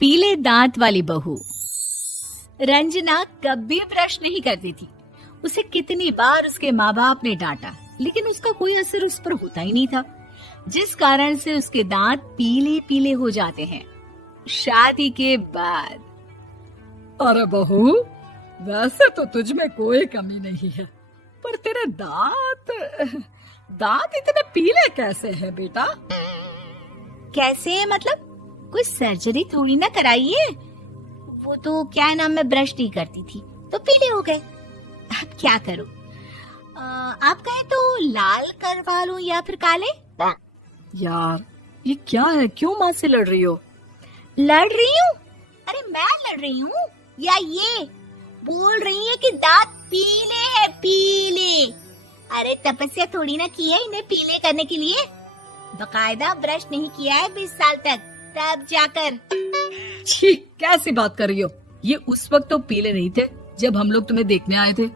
पीले दांत वाली बहू। रंजना कभी ब्रश नहीं करती थी। उसे कितनी बार उसके माँ बाप ने डांटा, लेकिन उसका कोई असर उस पर होता ही नहीं था, जिस कारण से उसके दांत पीले पीले हो जाते हैं। शादी के बाद। अरे बहू, वैसे तो तुझ में कोई कमी नहीं है, पर तेरे दांत इतने पीले कैसे हैं बेटा? कैसे मतलब? कोई सर्जरी थोड़ी ना कराई है। वो तो क्या नाम, मैं ब्रश नहीं करती थी तो पीले हो गए। अब क्या करूं? आप कहें तो लाल करवा लूं या फिर काले? यार ये क्या है, क्यों माँ से लड़ रही हो? लड़ रही हूँ? अरे मैं लड़ रही हूँ या ये बोल रही है कि दांत पीले हैं, पीले। अरे तपस्या थोड़ी ना की है इन्हें पीले करने के लिए। बकायदा ब्रश नहीं किया है 20 साल तक, तब जाकर। छी, कैसी बात कर रही हो? ये उस वक्त तो पीले नहीं थे जब हम लोग तुम्हें देखने आए थे।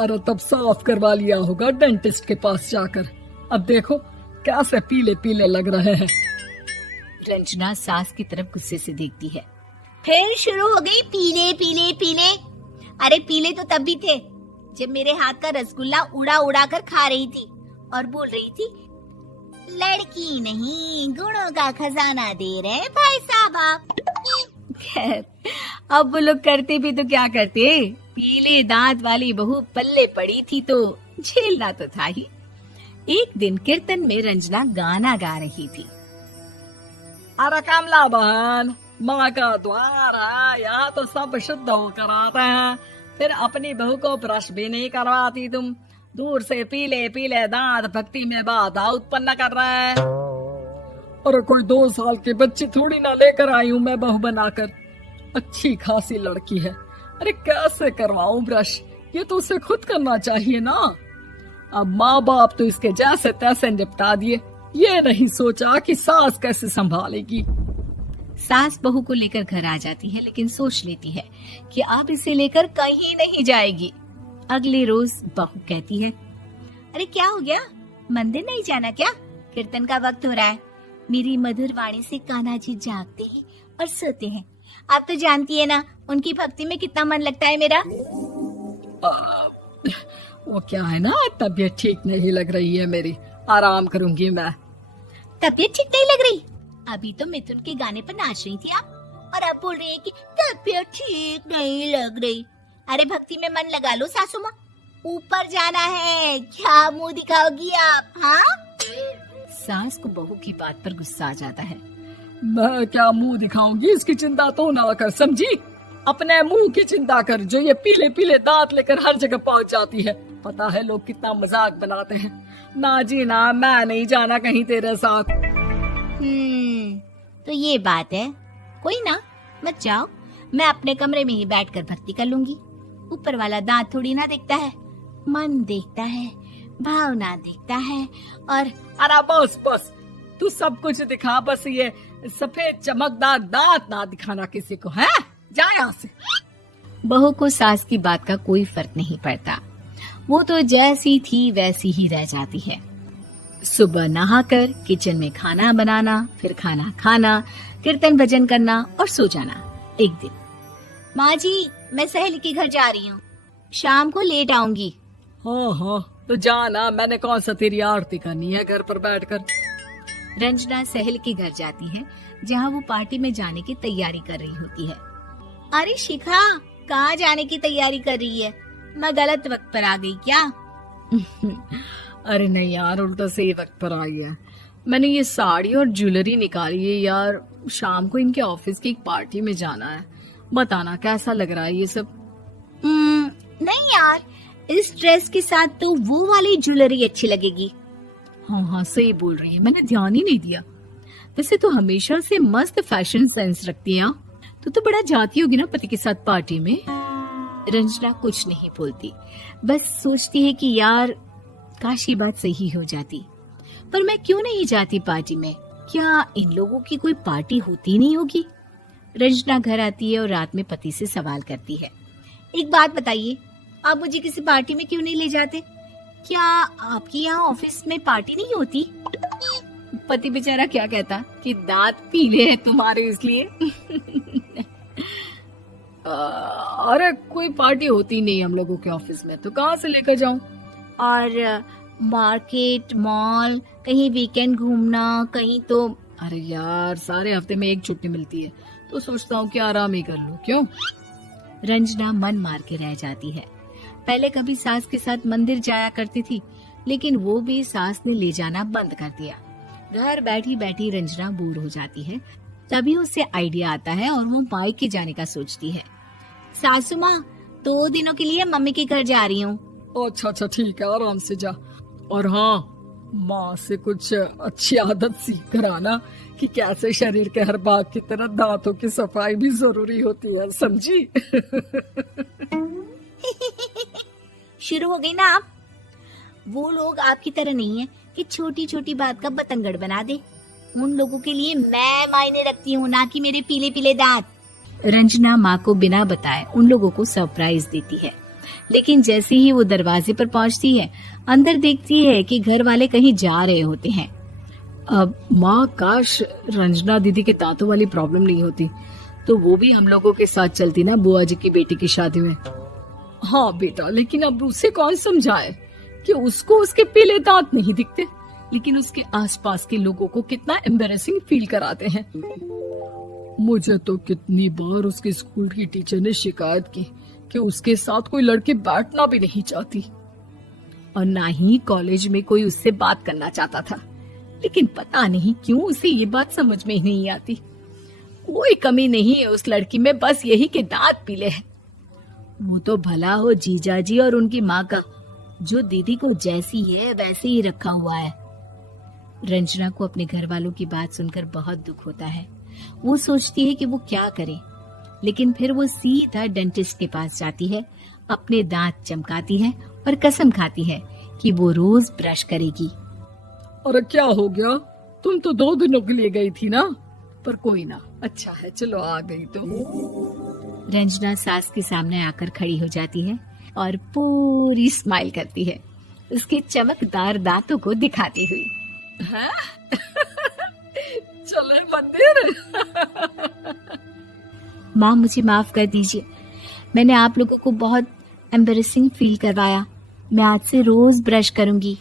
अरे तब साफ करवा लिया होगा डेंटिस्ट के पास जाकर। अब देखो कैसे पीले पीले लग रहे हैं। रंजना सास की तरफ गुस्से से देखती है। फिर शुरू हो गई पीले पीले पीले। अरे पीले तो तब भी थे जब मेरे हाथ का रसगुल्ला उड़ा उड़ा कर खा रही थी और बोल रही थी, लड़की नहीं गुणों का खजाना दे रहे भाई साहब। खैर, अब वो लोग करते भी तो क्या करते, पीले दांत वाली बहू पल्ले पड़ी थी तो झेलना तो था ही। एक दिन कीर्तन में रंजना गाना गा रही थी। अरे कमला बहन, माँ का द्वार है, यहाँ तो सब शुद्ध होकर आते हैं, फिर अपनी बहू को ब्रश भी नहीं करवाती तुम। दूर से पीले पीले दांत भक्ति में बाधा उत्पन्न कर रहे हैं। अरे कोई 2 साल के बच्ची थोड़ी ना लेकर आई हूँ मैं बहू बनाकर। अच्छी खासी लड़की है, अरे कैसे करवाऊं ब्रश? ये तो उसे खुद करना चाहिए ना। अब माँ बाप तो इसके जैसे तैसे निपटा दिए, ये नहीं सोचा कि सास कैसे संभालेगी। सास बहू को लेकर घर आ जाती है, लेकिन सोच लेती है कि अब इसे लेकर कहीं नहीं जाएगी। अगले रोज बहू कहती है, अरे क्या हो गया, मंदिर नहीं जाना क्या? कीर्तन का वक्त हो रहा है। मेरी मधुर वाणी से कान्हा जी जागते हैं और सोते हैं। आप तो जानती है ना उनकी भक्ति में कितना मन लगता है मेरा। वो क्या है ना, तबीयत ठीक नहीं लग रही है मेरी, आराम करूंगी मैं। तबीयत ठीक नहीं लग रही? अभी तो मिथुन के गाने पर नाच रही थी आप, और अब बोल रही है कि तबीयत ठीक नहीं लग रही। अरे भक्ति में मन लगा लो सासू माँ, ऊपर जाना है, क्या मुंह दिखाओगी आप? हाँ? सास को बहू की बात पर गुस्सा आ जाता है। मैं क्या मुंह दिखाऊंगी, इसकी चिंता तो ना कर, समझी? अपने मुंह की चिंता कर, जो ये पीले पीले दांत लेकर हर जगह पहुंच जाती है। पता है लोग कितना मजाक बनाते हैं। ना जी ना, मैं नहीं जाना कहीं तेरे साथ। तो ये बात है। कोई ना, मत जाओ, मैं अपने कमरे में ही बैठकर भक्ति कर लूंगी। ऊपर वाला दांत थोड़ी ना देखता है, मन देखता है, भावना देखता है। और अरे बस बस, तू सब कुछ दिखा, बस ये सफेद चमकदार दांत ना दिखाना किसी को, है? जा यहाँ से। बहू को सास की बात का कोई फर्क नहीं पड़ता, वो तो जैसी थी वैसी ही रह जाती है। सुबह नहाकर किचन में खाना बनाना, फिर खाना खाना, कीर्तन भजन करना और सो जाना। एक दिन, माँ जी मैं सहेली के घर जा रही हूँ, शाम को लेट आऊंगी। हाँ, तो जाना, मैंने कौन सा तेरी आरती करनी है घर पर बैठकर। रंजना सहेली के घर जाती है, जहाँ वो पार्टी में जाने की तैयारी कर रही होती है। अरे शिखा, कहाँ जाने की तैयारी कर रही है? मैं गलत वक्त पर आ गई क्या? अरे नहीं यार, उल्टा सही वक्त पर आई है। मैंने ये साड़ी और ज्वेलरी निकाली है यार, शाम को इनके ऑफिस की एक पार्टी में जाना है। बताना कैसा लग रहा है ये सब? नहीं यार, इस ड्रेस के साथ तो वो वाली ज्वेलरी अच्छी लगेगी। हाँ सही बोल रही है, मैंने ध्यान ही नहीं दिया। वैसे तो हमेशा से मस्त फैशन सेंस रखती है। तो बड़ा जाती होगी ना पति के साथ पार्टी में। रंजना कुछ नहीं बोलती, बस सोचती है कि यार काश ये बात सही हो जाती, पर मैं क्यों नहीं जाती पार्टी में? क्या इन लोगों की कोई पार्टी होती नहीं होगी? रंजना घर आती है और रात में पति से सवाल करती है, एक बात बताइए, आप मुझे किसी पार्टी में क्यों नहीं ले जाते? क्या आपके यहाँ ऑफिस में पार्टी नहीं होती? पति बेचारा क्या कहता कि दांत पीले हैं तुम्हारे इसलिए। अरे कोई पार्टी होती नहीं हम लोगों के ऑफिस में, तो कहाँ से लेकर जाऊं? और मार्केट, मॉल, कहीं वीकेंड घूमना, कहीं तो। अरे यार सारे हफ्ते में एक छुट्टी मिलती है, तो सोचता हूँ कि आराम ही कर लूं। क्यों? रंजना मन मार के रह जाती है। पहले कभी सास के साथ मंदिर जाया करती थी, लेकिन वो भी सास ने ले जाना बंद कर दिया। घर बैठी बैठी रंजना बोर हो जाती है। तभी उसे आइडिया आता है और वो मायके जाने का सोचती है। सासू माँ, 2 दिनों के लिए मम्मी के घर जा रही हूँ। अच्छा अच्छा ठीक है, आराम से जा। और हाँ, माँ से कुछ अच्छी आदत सीख कर आना कि कैसे शरीर के हर भाग की तरह दांतों की सफाई भी जरूरी होती है, समझी? शुरू हो गई ना आप। वो लोग आपकी तरह नहीं है कि छोटी छोटी बात का बतंगड़ बना दे। उन लोगों के लिए मैं मायने रखती हूँ, ना कि मेरे पीले पीले दांत। रंजना माँ को बिना बताए उन लोगों को सरप्राइज देती है, लेकिन जैसे ही वो दरवाजे पर पहुंचती है, अंदर देखती है कि घर वाले कहीं जा रहे होते हैं। अब माँ, काश रंजना दीदी के दांतों वाली प्रॉब्लम नहीं होती, तो वो भी हम लोगों के साथ चलती ना बुआ जी की बेटी की शादी में। हाँ बेटा, लेकिन अब उसे कौन समझाए कि उसको उसके पीले दांत नहीं दिखते, लेकिन उसके आसपास के लोगों को कितना एम्बैरेसिंग फील कराते हैं। मुझे तो कितनी बार उसके स्कूल की टीचर ने शिकायत की कि उसके साथ कोई लड़की बैठना भी नहीं चाहती, और ना ही कॉलेज में कोई उससे बात करना चाहता था। लेकिन पता नहीं क्यों उसे ये बात समझ में ही नहीं आती। कोई कमी नहीं है उस लड़की में, बस यही कि दांत पीले हैं। वो तो भला हो जीजा जी और उनकी माँ का, जो दीदी को जैसी है वैसे ही रखा हुआ है। रंजना को अपने घर वालों की बात सुनकर बहुत दुख होता है। वो सोचती है कि वो क्या करे, लेकिन फिर वो सीधा डेंटिस्ट के पास जाती है, अपने दांत चमकाती है और कसम खाती है कि वो रोज ब्रश करेगी। अरे क्या हो गया? तुम तो 2 दिनों के लिए गई थी ना, पर कोई ना, अच्छा है, चलो आ गई तो। रंजना सास के सामने आकर खड़ी हो जाती है और पूरी स्माइल करती है, उसके चमकदार दांतों को दिखाती हुई। हैं? चले मंदिर? माँ, मुझे माफ कर दीजिए, मैंने आप लोगों को बहुत एम्बैरेसिंग फील करवाया। मैं आज से रोज ब्रश करूंगी।